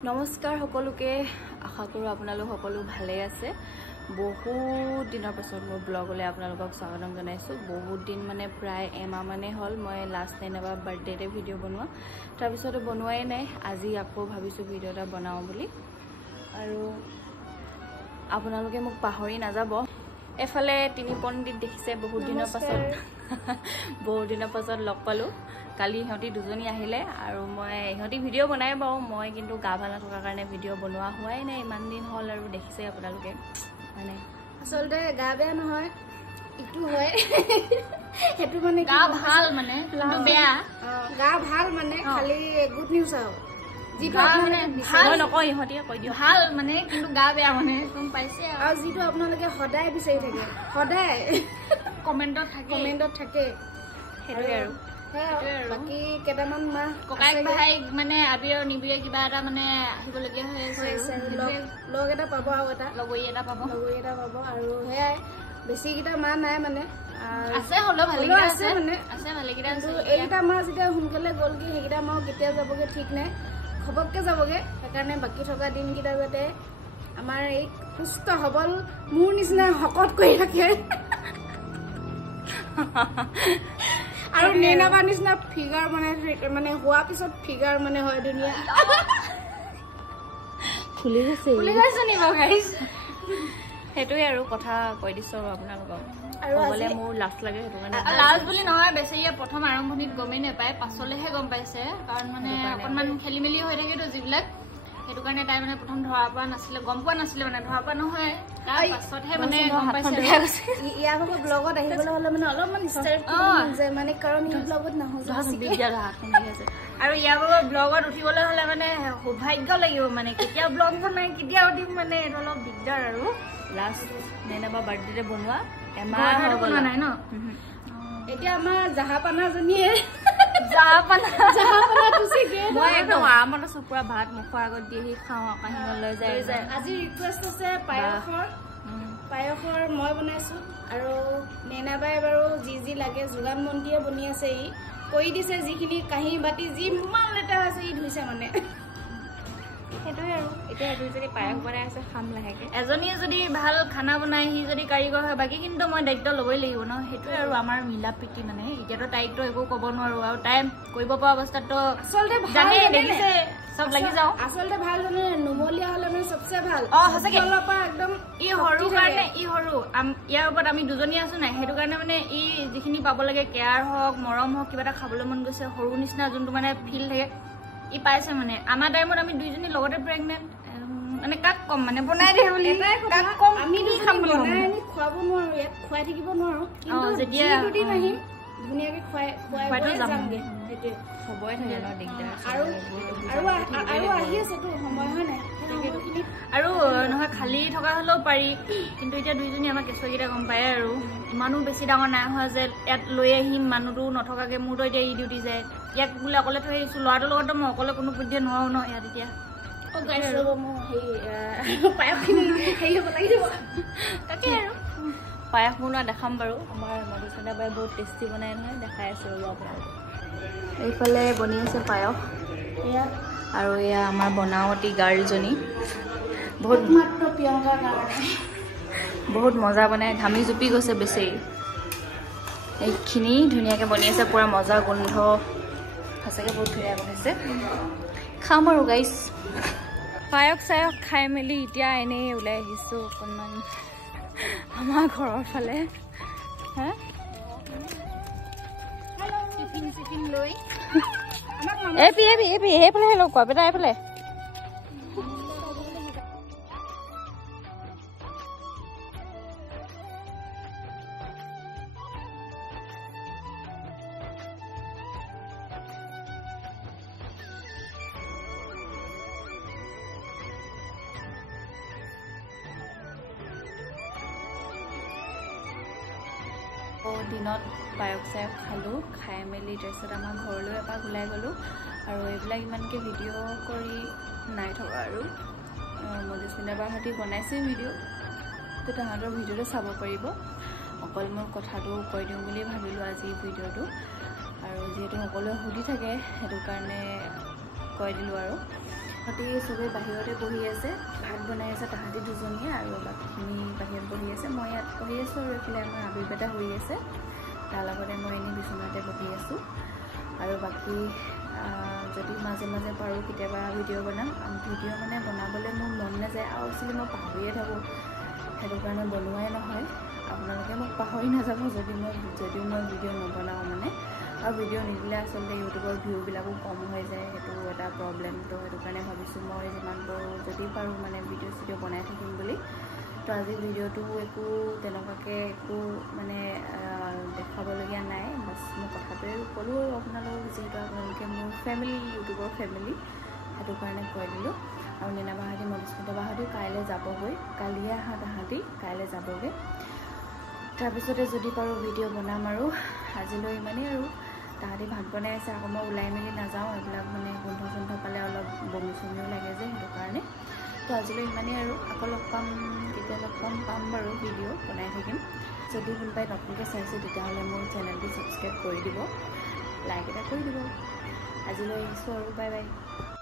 নমস্কাৰ সকলোকে আশা কৰো আপোনালোক সকলো ভালে আছে বহুত দিনৰ পাছত মোৰ ব্লগলৈ আপোনালোকক স্বাগতম জনাইছো বহুত দিন মানে প্ৰায় এমাহ মানে হল মই লাষ্ট নেনাবা বাৰ্থডেতে ভিডিও বনোৱা তাৰ পিছত বনোৱাই নাই আজি আকৌ ভাবিছো ভিডিও এটা বনাও বুলি আৰু আপোনালোকে মোক পাহৰি নাযাব এফালে তিনি পণ্ডিত দেখিছে বহুত দিনৰ পাছত লগ পালো কালি ইহঁতি দুজনী আহিলে আৰু মই ইহঁতি ভিডিও বনাই বাও মই কিন্তু গা ভাল নথকাৰ কাৰণে ভিডিও বনোৱা হোৱাই নাই ইমান দিন হল আৰু দেখিছে আপোনালোকে মানে আসলতে গা বেয়া নহয় ইটো হয় হেতু মানে গা ভাল মানে কিন্তু বেয়া গা ভাল মানে খালি গুড নিউজ আও জিটো মানে ভাল নকয় ইহঁতি কৈ দিও ভাল মানে কিন্তু গা বেয়া মানে তুমি পাইছে আৰু জিটো আপোনালোকে সদায় বিচাৰি থাকে সদায় কমেন্টত থাকে হেতু আৰু বাকি কেটামান মা ককাই ভাই মানে আবি আৰু নিবিয়ে কিবা এটা মানে আহিবলগীয়া হৈ আছে লগ এটা পাব আৰু এটা লগই এটা পাব আৰু হেয়াই বেছি কিটা মা নাই মানে আছে হলো ভালে আছে মানে আছে ভালে কিটা আছে এইটা মা যেতিয়া হুনকালে গল কি হেকিটা মা কেতিয়া যাবগে ঠিক নাই খবককে যাবগে সেইকাৰণে বাকি থকা দিন কিটা যাতে আমাৰ এই সুস্থ হবল মোৰ নিচিনা হকত কৰি থাকে আৰু নেনাবা নিচিনা ফিগাৰ মানে হোৱা পিছত ফিগাৰ মানে হয় দুনিয়া ফুলি গৈছে নি বাও গাইস হেতুই আৰু কথা কৈ দিছো আপোনালোকক আৰু বলে মোৰ লাজ লাগে হেতু কাৰণে লাজ বুলি নহয় বেছিয়ে প্ৰথম আৰম্ভণিত গমেই নাপায় পাছলেহে গম পাইছে কাৰণ মানে অকনমান খেলিমেলি হৈ থাকে তো জিবিলাক হেতু কাৰণে তাই মানে প্ৰথম ধৰা পৰা নাছিলে গম পোৱা নাছিলে মানে ধৰা পৰা নহয় তাৰ পাছতহে মানে গম পাইছে ইয়া ভাগ ব্লগত আহিবলৈ হলে মানে অলপমান ষ্টাইল যে মানে কাৰণ ই ব্লগত নহজা বিদ্যা হাত কমি আছে আৰু ইয়া ভাগ ব্লগত উঠিবলৈ হলে মানে সৌভাগ্য লাগিব মানে কেতিয়া ব্লগ বনাই কেতিয়া উঠিম মানে অলপ দিগদাৰ আৰু লাষ্ট নেনাবা বাৰ্থডেতে বনোৱা এমাহ বনোৱা নাই ন এতিয়া আমাৰ জাহাপানা জনীয়ে জাহাপানা তুসি গে মই একদম আৰামত আছো পুৰা ভাত মুখৰ আগত দিহি খাও কাহিনী লৈ যায় আজি ৰিকুৱেষ্ট আছে পায়সৰ মই বনাইছো আৰু নেনাবাই বাৰু যি লাগে যোগান মন্ত্ৰীয়ে বনি আছে ই কৈ দিছে যিখিনি কাহি বাটি যি মান লেটা আছে ই ধুইছে মানে হেতুই আৰু এতিয়া দুই যদি পায়স বনাই আছে খাম লাহেকে এজনীয়ে যদি ভাল খানা বনাই হি যদি কাৰিকৰ হয় বাকি কিন্তু মই দায়িত্ব লবই লাগিব ন হেতুই আৰু আমাৰ মিলা প্ৰীতি মানে এতিয়াতো তাইকটো একো কব নোৱাৰো আৰু টাইম কৰিব পৰা অৱস্থাতো আসলতে জানে দেখিছে সব লাগি যাও আসলতে ভাল জানে নুমলিয়া হলে মানে সবচে ভাল হসকে অলপা একদম ই হৰু কাৰণে ই হৰু ইয়াৰ ওপৰত আমি দুজনী আছো নাই হেতু কাৰণে মানে ই যিখিনি পাব লাগে কেয়াৰ হওক মৰম হওক কিবা এটা খাবলৈ মন গৈছে হৰু নিচিনা যোনটো মানে ফিল থাকে ই পাইছে মানে আমাৰ টাইমত আমি দুইজনী লগতে প্ৰেগনেন্ট মানে কাক কম মানে বনাই দে বুলি কাক কম আমি খাম বুলি বনাই আমি খুৱাব নোৱাৰো ইয়াত খুৱাই থাকিব নোৱাৰো কিন্তু যেতিয়া দুদিন আহিম ধুনিয়াকে খুৱাই যামগে হেতু সবই থাকে ন দিগদাৰ আৰু আহি আছে তো সময় হয় নাই আৰু নহয় খালি থকা হলেও পাৰি কিন্তু এতিয়া দুইজনী আমাৰ কেঁচুৱাকেইটা গম পায় আৰু ইমানো বেছি ডাঙৰ নাই হোৱা যে ইয়াত লৈ আহিম মানুহটো নথকাকে মোৰতো এতিয়া ই ডিউটি যায় ইয়াক বোলে অকলে থৈ আহিছো ল'ৰাটোৰ লগতো মই অকলে কোনো বুদ্ধিয়ে নোৱাৰো ন ইয়াত এতিয়া পায়স বনোৱা দেখাম বাৰু আমাৰ মধুচন্দা বাই বহুত টেষ্টি বনাই নহয় দেখাই আছো ৰ'ব আপোনালোকক এইফালে বনি আছে পায়স আৰু এয়া আমাৰ বনাৱতী গাৰ্লজনী বহুত মাত্ৰ প্ৰিয়ংকা কাৰণে বহুত মজা বনাই ঘামি জুপি গৈছে বেছি এইখিনি ধুনীয়াকৈ বনি আছে পুৰা মজা গোন্ধ সঁচাকৈ বহুত ধুনীয়া বনাইছে খাম আৰু গাইছ পায়স চায়স খাই মেলি এতিয়া এনেই ওলাই আহিছোঁ অকণমান আমাৰ ঘৰৰ ফালে হা টিফিন লৈ এইফালে লগ কোৱা বেটা এইফালে দিনত পায়স চায়স খালোঁ খাই মেলি তাৰপিছত আমাৰ ঘৰলৈ এপাক ওলাই গ'লোঁ আৰু এইবিলাক ইমানকৈ ভিডিঅ' কৰি নাই থকা আৰু মধুস্মিতা বাৰ সৈতে বনাইছে ভিডিঅ' তো তাহাঁতৰ ভিডিঅ'টো চাব পাৰিব অকল মোৰ কথাটো কৈ দিওঁ বুলি ভাবিলোঁ আজি ভিডিঅ'টো আৰু যেহেতু সকলোৱে সুধি থাকে সেইটো কাৰণে কৈ দিলোঁ আৰু সিহঁতি চবেই বাহিৰতে বহি আছে, ভাত বনাই আছে তাহাঁতি দুজনীয়ে, আৰু বাকীখিনি বাহিৰত বহি আছে। মই ইয়াত বহি আছোঁ, আৰু এইফালে আমাৰ আবিৰ্বেতা হৈ আছে, তাৰ লগতে মই এনেই বিচনাতে বহি আছোঁ। আৰু বাকী যদি মাজে মাজে পাৰোঁ কেতিয়াবা ভিডিঅ' বনাম। ভিডিঅ' মানে বনাবলৈ মোৰ মন নাযায়, আৰু একচুৱেলি মই পাহৰিয়ে থাকোঁ, সেইটো কাৰণে বনোৱাই নহয়। আপোনালোকে মোক পাহৰি নাযাব যদিও মই ভিডিঅ' নবনাওঁ মানে। আৰু ভিডিঅ' নিদিলে আচলতে ইউটিউবৰ ভিউবিলাকো কম হৈ যায়, সেইটো এটা প্ৰব্লেম। তো সেইটো কাৰণে ভাবিছোঁ মই যিমান পাৰোঁ যদি পাৰোঁ মানে ভিডিঅ' বনাই থাকিম বুলি। তো আজি ভিডিঅ'টো একো তেনেকুৱাকৈ একো মানে দেখাবলগীয়া নাই, বাছ মই কথাটোৱে ক'লোঁ আপোনালোকক, যিহেতু আপোনালোকে মোৰ ফেমিলি, ইউটিউবৰ ফেমিলি, সেইটো কাৰণে কৈ দিলোঁ। আৰু নীনা বাহঁতি মধুস্মিতা বাহঁতি কাইলৈ যাবগৈ, কালিয়ে আহা তাহাঁতি, কাইলৈ যাবগৈ। তাৰপিছতে যদি পাৰোঁ ভিডিঅ' বনাম। আৰু আজিলৈ ইমানেই, আৰু তাহাঁতি ভাত বনাই আছে, আকৌ মই ওলাই মেলি নাযাওঁ, এইবিলাক মানে গোন্ধ চোন্ধ পালে অলপ বমি চমিও লাগে যে, সেইটো কাৰণে। তো আজিলৈ ইমানেই, আৰু আকৌ লগ পাম, কেতিয়া লগ পাম বাৰু, ভিডিঅ' বনাই থাকিম। যদি কোনোবাই নতুনকৈ চাইছে তেতিয়াহ'লে মোৰ চেনেলটো ছাবস্ক্ৰাইব কৰি দিব, লাইক এটা কৰি দিব। আজিলৈ আহিছোঁ, আৰু বাই বাই।